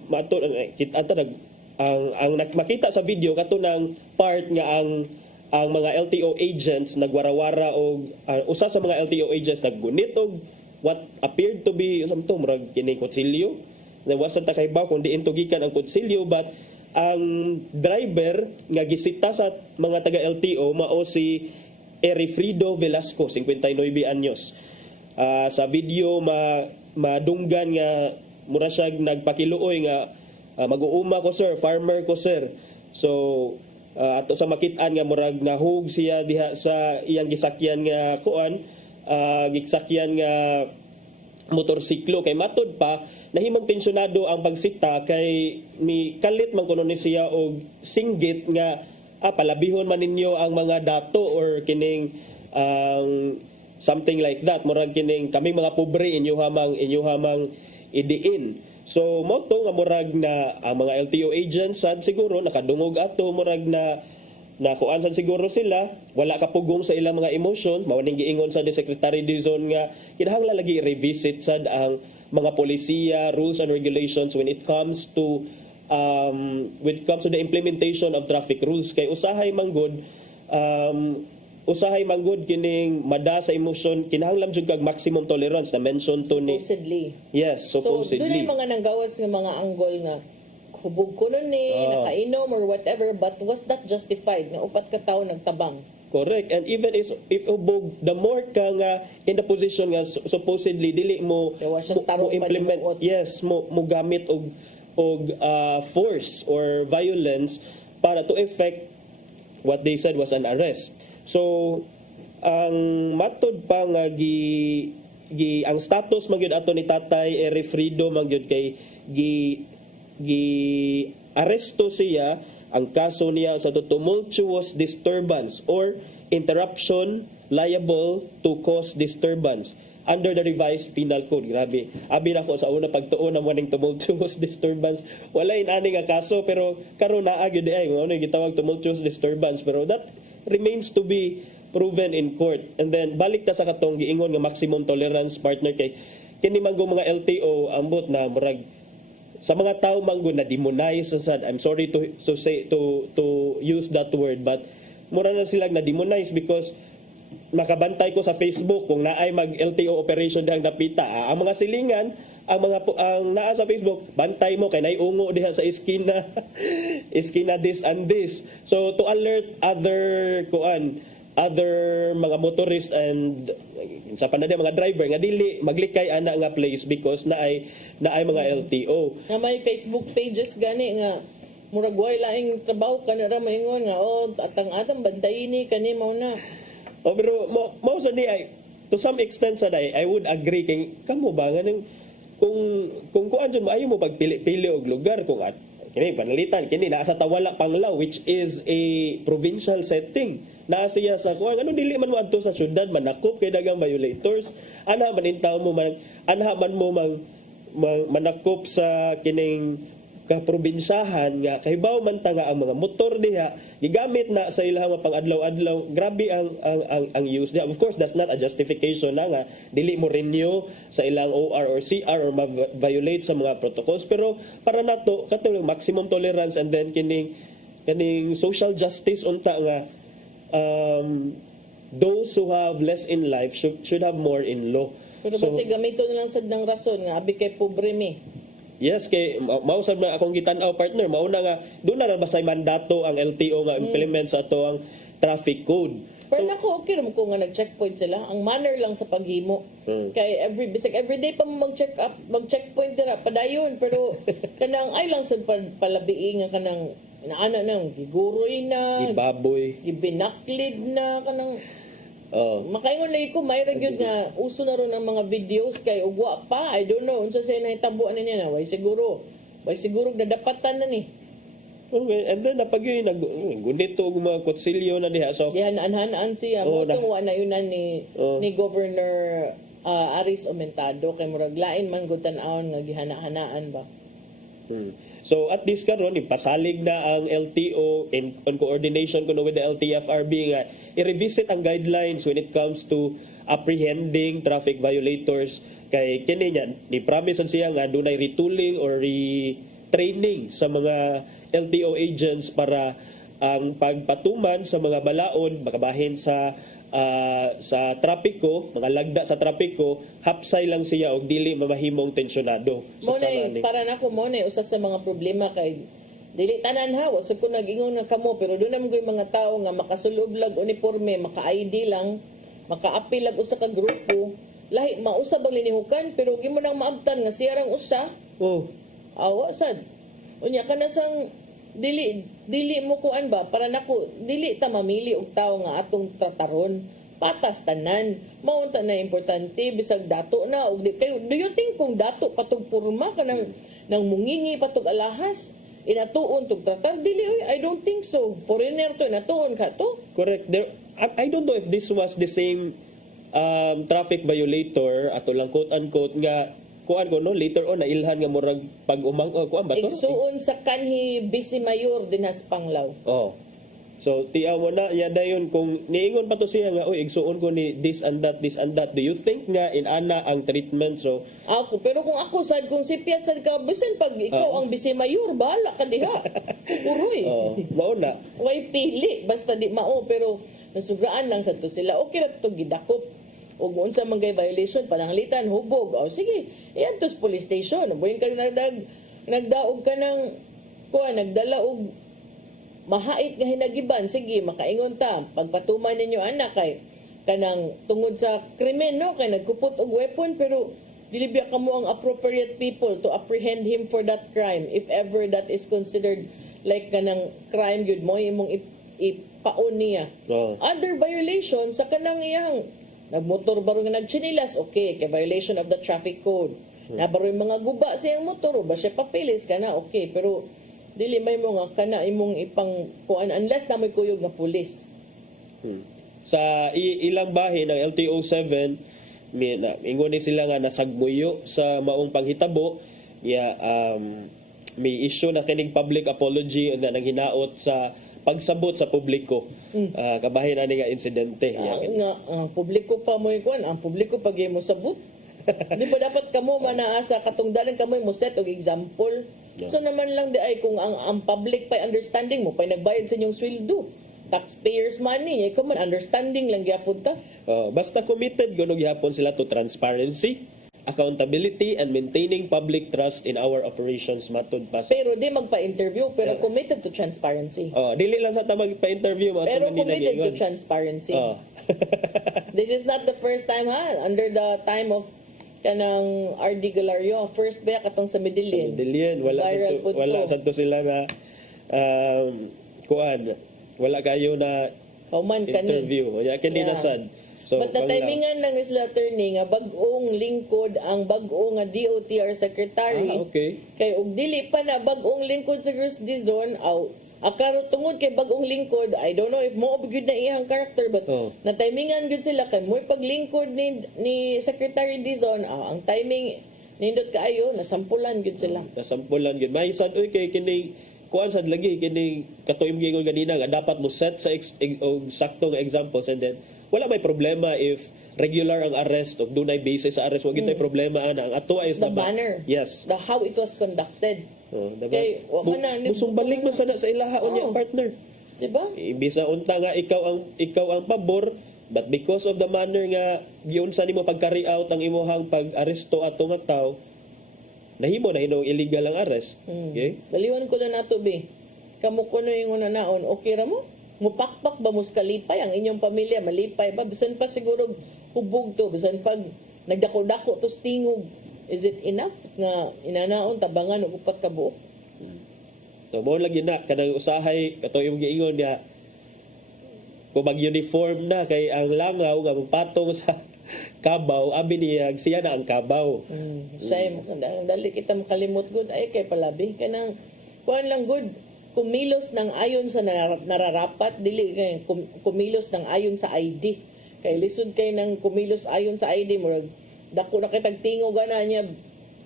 makita sa video kato ng part nga ang ang mga LTO agents nagwarawara og usa sa mga LTO agents naggunit og what appeared to be something murag kini kutsilyo. Then wasa ta kay ba kung diin tugikan ang kutsilyo, but ang driver nga gisita sa mga taga LTO mao si Erifrido Velasco, 59 anyos. Sa video madunggan nga mura siya nagpakiluoy nga mag-uuma ko sir, farmer ko sir. So ato sa makitaan nga murag nahug siya diha sa iyang gisakyan nga kuan, gisakyan nga motorsiklo kay matod pa nahimong pensyonado ang pagsita kay mi kalit man kuno ni siya og singgit nga palabihon man ninyo ang mga dato or kining something like that, murag kining kami mga pobre inyo hamang idiin. So mo to nga murag na ang mga LTO agents sad siguro nakadungog ato murag na kuan sad siguro sila wala kapugong sa ilang mga emotion, mao ning giingon sa Secretary Dizon nga kinahanglan lagi revisit sad ang mga polisiya, rules and regulations when it comes to the implementation of traffic rules. Kay usahay manggod kining mada sa emotion, kinahanglan jud kag maximum tolerance na mention to ni Supposedly. Yes, supposedly. So doon ay mga nanggawas nga mga anggol nga hubog ko nun nakainom or whatever, but was that justified nga upat ka tawo nagtabang? Correct. And even if ubog, the more ka nga in the position nga supposedly dili mo implement, yes, mo gamit og force or violence para to effect what they said was an arrest. So ang matod pa nga ang status magyud ato ni Tatay Erifrido magyud kay aresto siya. Ang kaso niya sa tumultuous disturbance or interruption liable to cause disturbance under the revised penal code. Grabe. Abi na ko sa una pagtuon na maning tumultuous disturbance. Wala inani nga kaso pero karon naa gyud ay mo gitawag tumultuous disturbance, pero that remains to be proven in court. And then balik ta sa katong giingon nga maximum tolerance partner kay kini manggo mga LTO ambot na murag sa mga tao manggo na demonize sad. I'm sorry to use that word, but mura na sila na demonize because nakabantay ko sa Facebook kung naay mag LTO operation dihang dapita. Ang mga silingan, ang naa sa Facebook, bantay mo kay naiungo diha sa iskina this and this. So to alert other mga motorist and sa panada mga driver nga dili maglikay ana nga place because naay mga LTO. Nga may Facebook pages gani nga murag way laing trabaho kana ra maingon nga atang bantayin ni kani mao na. Pero mao sa di ay to some extent sa I would agree kay kamo ba nga nang kung kuan mo ayo mo pagpili-pili og lugar kung kini panalitan kini naa sa Tawala Panglao which is a provincial setting. Naa siya sa kuan ano dili man mo adto sa syudad manakop kay dagang violators. Ana man intaw mo manakop sa kining kaprobinsyahan nga kahibaw man ta nga ang mga motor diha gigamit na sa ilang mga pang-adlaw-adlaw. Grabe ang use diha. Of course that's not a justification na nga dili mo renew sa ilang OR or CR or violate sa mga protocols, pero para nato katong maximum tolerance and then kining social justice unta nga those who have less in life should have more in law. Pero basi gamito na lang sad ng rason nga abi kay pobre mi. Yes, kay mausab na akong gitan-aw partner, mauna nga doon na basay mandato ang LTO nga implement sa ato ang traffic code. Pero nako okay ra mo ko nga nag-checkpoint sila. Ang manner lang sa paghimo. Kay everyday pa mo mag-checkpoint dira padayon, pero kanang ay lang sad palabii nga kanang inaana nang giguroy na, ibaboy, ibinaklid na kanang makaingon lagi ko may ragyod nga uso na ron ang mga videos kay ugwa pa I don't know unsa say nahitabuan niya na way siguro nadapatan na ni. Okay, and then napagyoy gunito og mga kutsilyo na diha so hanaan siya mo to wa na yun ni Governor Aris Omentado kay murag lain man gud tan-awon nga gihana-hanaan ba. So at this karon ipasalig na ang LTO on coordination kuno with the LTFRB nga i-revisit ang guidelines when it comes to apprehending traffic violators kay kini niyan ni promise siya nga dunay retooling or training sa mga LTO agents para ang pagpatuman sa mga balaod, makabahin sa trapiko, mga lagda sa trapiko, hapsay lang siya og dili mamahimong tensyonado sa Mone, para nako mone usa sa mga problema kay dili tanan ha, wasa ko nag-ingon nga kamo pero doon naman yung mga tao nga makasulob lag uniforme, maka-ID lang, maka-apil lag usa ka grupo, lahi mausab ang linihukan pero gimo nang maabtan nga siya rang usa. Oh. Awa sad. Unya kana sang dili mo kuan ba para nako dili ta mamili og tao nga atong trataron patas tanan maunta na importante bisag dato na og di kayo do you think kung dato patog porma kanang nang mungingi patog alahas inatuon tog tratar dili oy I don't think so foreigner to inatuon ka to Correct. I don't know if this was the same traffic violator ato lang quote-unquote nga kuan ko no later on nailhan nga murag pag-umang kuan ba to? igsuon sa kanhi Bisi Mayor dinhas Panglao. Oh. So tiyaw mo na ya dayon kung niingon pa to siya nga oy igsuon ko ni this and that do you think nga inana ang treatment so Ako pero kung ako sad kung si Piat sad ka bisan pag ikaw ang Bisi Mayor bahala ka diha. Uroy. mao na. Way pili basta di mao pero nasugraan lang sa to sila okay ra to gidakop og unsa man kay violation pananglitan hubog o sige iyan tos police station buhin ka nagdaog ka ng nagdala og mahait nga hinagiban sige makaingon ta pagpatuman ninyo anak kay kanang tungod sa krimen no kay nagkupot og weapon pero dili biya kamo ang appropriate people to apprehend him for that crime if ever that is considered like kanang crime gyud mo imong ipaon niya. Other violations sa kanang iyang nagmotor baro nga nagchinilas, okay, kay violation of the traffic code. Nabaro yung mga guba siyang motor, ba siya papilis ka na, okay, pero dili may mo nga kana imong ipang kuan unless na may kuyog nga pulis. Sa ilang bahin ng LTO-7 ingon ni sila nga nasagmuyo sa maong panghitabo may issue na kining public apology nga nanghinaot sa pagsabot sa publiko kabahin ani nga insidente publiko pa mo ikuan ang publiko pag mo sabot di ba dapat kamo manaasa katungdalan kamo mo set og example so naman lang di ay kung ang public pa understanding mo pa nagbayad sa inyong sweldo taxpayers money common understanding lang gyapon ta basta committed gunog gyapon sila to transparency accountability and maintaining public trust in our operations matud pa. Pero di magpa-interview pero committed to transparency. Dili lang sa ta magpa-interview pero committed to transparency. This is not the first time under the time of kanang RD Galario first ba katong sa Medellin. Wala santo sila nga wala kayo na interview. Kani nasad. So, but natimingan ng isla attorney nga bag-ong lingkod ang bag-ong nga DOTR secretary. Okay. Kay og dili pa na bag-ong lingkod sa Cruz Dizon akaro tungod kay bag-ong lingkod I don't know if mo gyud na iyang character but natimingan gyud sila kay mo'y paglingkod ni Secretary Dizon ang timing nindot kaayo nasampulan gyud sila. Nasampulan gyud. May sad oy kay kining kuan sad lagi kining katuim gyud ganina nga dapat mo set sa sakto nga examples and then wala may problema if regular ang arrest o dunay basis sa arrest wag tay problema ana ang ato is the manner how it was conducted kay busong balik man sana sa ilaha unya partner diba bisa unta nga ikaw ang pabor but because of the manner nga giunsa nimo pag-carry out ang imuhang pag-aresto ato nga tawo nahimo na hinong illegal ang arrest okay baliwan ko na nato be kamo kuno ingon na naon okay ra mo mupakpak ba mus kalipay ang inyong pamilya malipay ba bisan pa siguro hubog to bisan pag nagdako-dako tos tingog is it enough nga inanaon tabangan og upat ka buok so mo lagi na kanang usahay kato imong giingon nga kung mag-uniform na kay ang langaw nga patong sa kabaw abi niya siya na ang kabaw say dali kita makalimot good ay kay palabi kanang kuan lang good kumilos ng ayon sa nararapat dili kay kumilos ng ayon sa ID kay lisod kay nang kumilos ayon sa ID murag dako na kitag tingog ana niya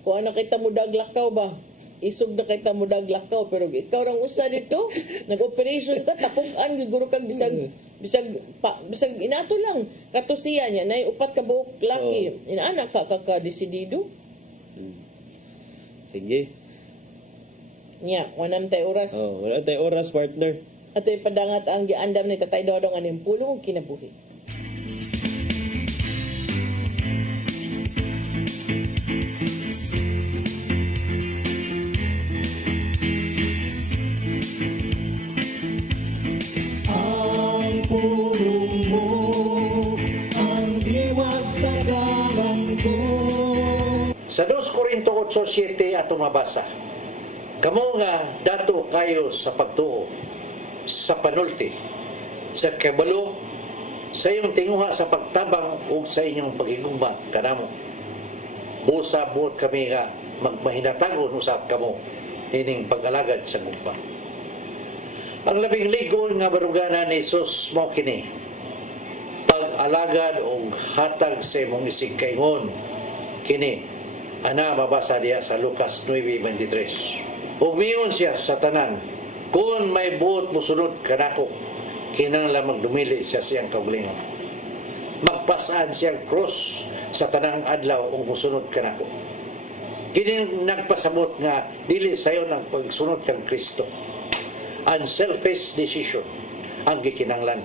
kuan na kita mo daglakaw ba isog na kita mo daglakaw pero ikaw rang usa dito nag-operation ka tapok-an guro kag bisag inato lang katusiya niya nay upat ka buok laki inaana ka desidido sige wala tay oras. Wala tay oras, partner. At ipadangat ang giandam ni Tatay Dodong aning pulong ug kinabuhi. Ang pulong mo, ang diwat sa galang ko. Sa 2 Corinto 8:7 ato mabasa, kamo nga dato kayo sa pagtuo, sa panulti, sa kabalo, sa iyong tinguha sa pagtabang ug sa inyong pagigugma kanamo. Busa buot kami nga magmahinatagon usab kamo ining pag-alagad sa gugma. Ang labing ligon nga barugana ni Jesus mo kini, pag-alagad o hatag sa imong isig kaingon kini, ana mabasa diya sa Lucas 9:23. Umiyon siya sa tanan, kung may buot musunod kanako, kinahanglan magdumili siya siyang kaugalingon. Magpasaan siyang cross sa tanang adlaw ug musunod kanako. Kini nagpasabot nga dili sayon ang pagsunod kang Kristo. Unselfish decision ang gikinahanglan.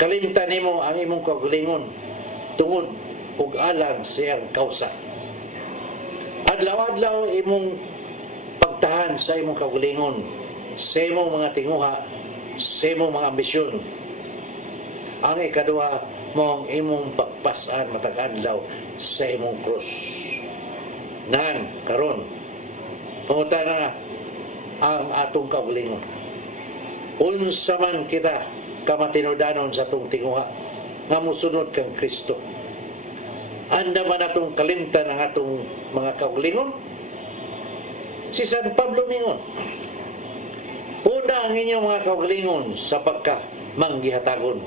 Kalimtan nimo ang imong kaugalingon tungod ug alang siyang kausa. Adlaw-adlaw imong pagtahan sa imong kaugalingon, sa imong mga tinguha, sa imong mga ambisyon. Ang ikaduha mo ang imong pagpasan matag adlaw sa imong krus. Nan karon pangutana na ang atong kaugalingon. Unsa man kita kamatinudanon sa atong tinguha nga musunod kang Kristo. Anda man atong kalimtan ang atong mga kaugalingon? Si San Pablo mingon, puna ang inyong mga kaugalingon sa pagka manggihatagon.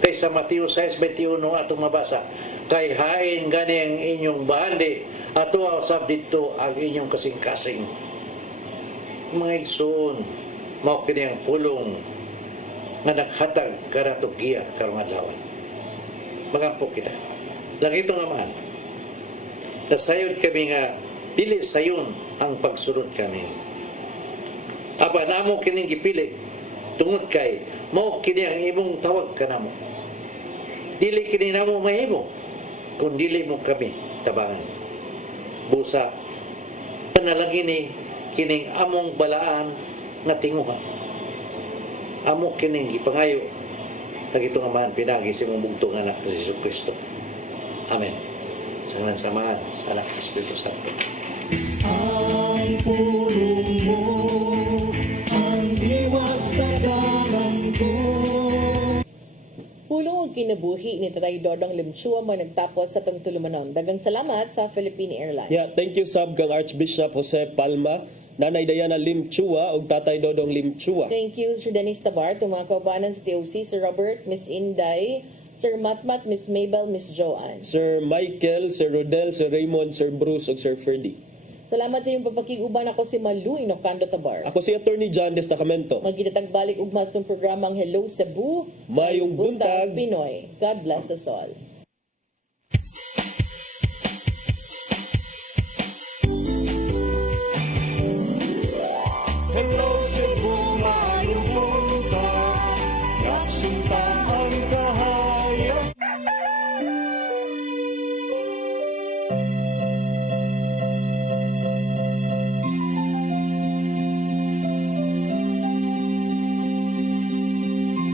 Kay sa Mateo 6:21 atong mabasa, kay hain gani ang inyong bahandi ato sab dito ang inyong kasing-kasing. Mga igsoon, mao kini ang pulong nga naghatag kanato giya karong adlaw. Magampo kita. Lagi ito nga man, nasayod kami nga dili sayon ang pagsunod kami. Aba namo kining gipili tungod kay mao kini ang imong tawag kanamo. Dili kini namo mahimo kun dili mo kami tabangan. Busa panalangin ni kining among balaan nga tinguha. Amo kining gipangayo lagi ito nga man pinagi sa imong bugtong anak si Jesus Kristo. Amen. Sa ngalan samahan sa anak ng Espiritu Santo. Ang pulong mo, ang diwat sa galang ko. Pulong ug kinabuhi ni Tatay Dodong Limchua man nagtapos sa tong tulumanon. Daghang salamat sa Philippine Airlines. Yeah, thank you sab kang Archbishop Jose Palma, Nanay Diana Limchua ug Tatay Dodong Limchua. Thank you, Sir Dennis Tabar, to mga kaubanan sa TOC, Sir Robert, Miss Inday, Sir Matmat, Miss Mabel, Miss Joanne. Sir Michael, Sir Rodel, Sir Raymond, Sir Bruce ug Sir Ferdy. Salamat sa iyong papakiguban. Ako si Malu Inocando Tabar. Ako si Attorney John Destacamento. Magkitagbalik ugmas tong programang Hello Cebu, Mayong buntag Pinoy. God bless us all. Hello